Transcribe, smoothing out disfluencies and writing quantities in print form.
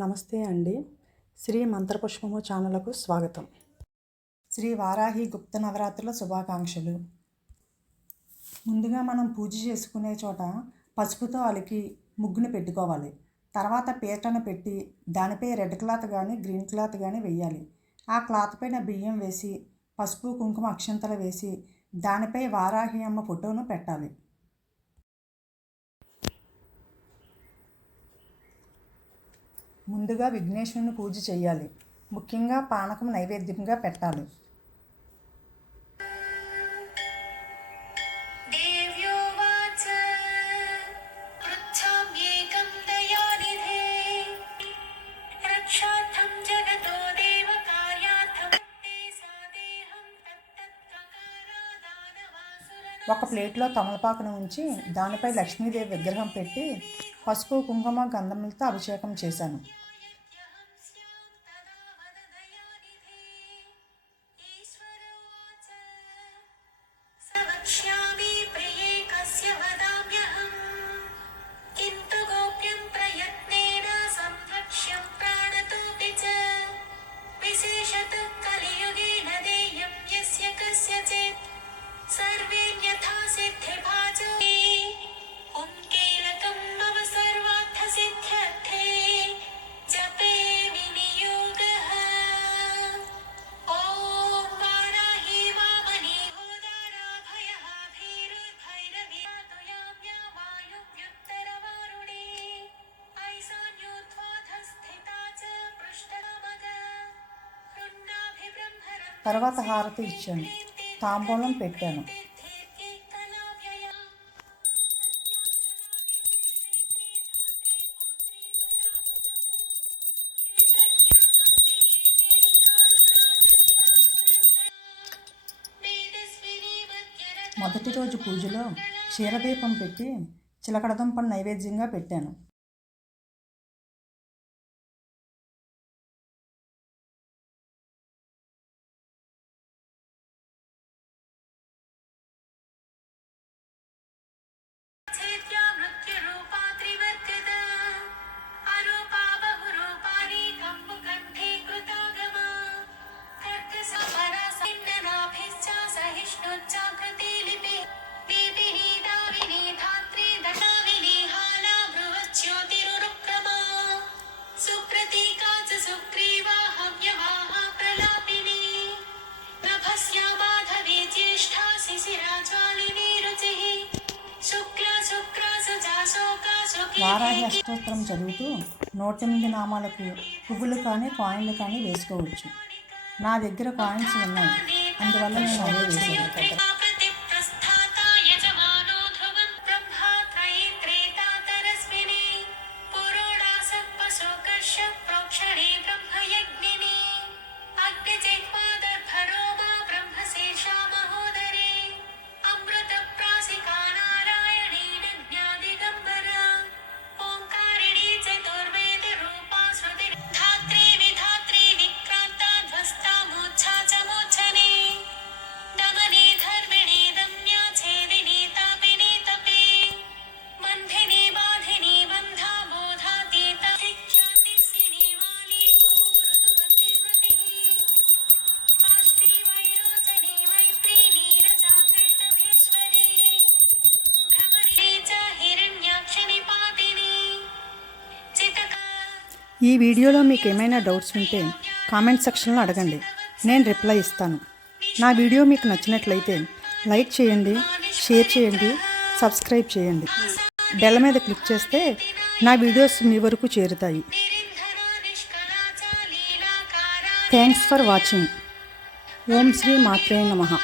నమస్తే అండి. శ్రీ మంత్రపుష్పము ఛానల్కు స్వాగతం. శ్రీ వారాహి గుప్త నవరాత్రుల శుభాకాంక్షలు. ముందుగా మనం పూజ చేసుకునే చోట పసుపుతో అలికి ముగ్గుని పెట్టుకోవాలి. తర్వాత పీటను పెట్టి దానిపై రెడ్ క్లాత్ కానీ గ్రీన్ క్లాత్ కానీ వేయాలి. ఆ క్లాత్ పైన బియ్యం వేసి పసుపు కుంకుమ అక్షంతలు వేసి దానిపై వారాహి అమ్మ ఫోటోను పెట్టాలి. ముందుగా విఘ్నేశ్వరుని పూజ చేయాలి. ముఖ్యంగా పానకం నైవేద్యంగా పెట్టాలి. ఒక ప్లేట్లో తమలపాకును ఉంచి దానిపై లక్ష్మీదేవి విగ్రహం పెట్టి పసుపు కుంకుమ గంధములతో అభిషేకం చేశాను. తర్వాత హారతి ఇచ్చాను, తాంబూలం పెట్టాను. మొదటి రోజు పూజలో క్షీరదీపం పెట్టి చిలకడదుంపను నైవేద్యంగా పెట్టాను. వారాహి అష్టోత్తరం చదువుతూ 108 నామాలకు పువ్వులు కానీ కాయిన్లు కానీ వేసుకోవచ్చు. నా దగ్గర కాయిన్స్ ఉన్నాయి, అందువల్ల నేను అవే వేసాను. ఈ వీడియోలో మీకు ఏమైనా డౌట్స్ ఉంటే కామెంట్ సెక్షన్లో అడగండి, నేను రిప్లై ఇస్తాను. నా వీడియో మీకు నచ్చినట్లయితే లైక్ చేయండి, షేర్ చేయండి, సబ్స్క్రైబ్ చేయండి. బెల్ మీద క్లిక్ చేస్తే నా వీడియోస్ మీ వరకు చేరుతాయి. Thanks for watching. ఓం శ్రీ మాత్రే నమః.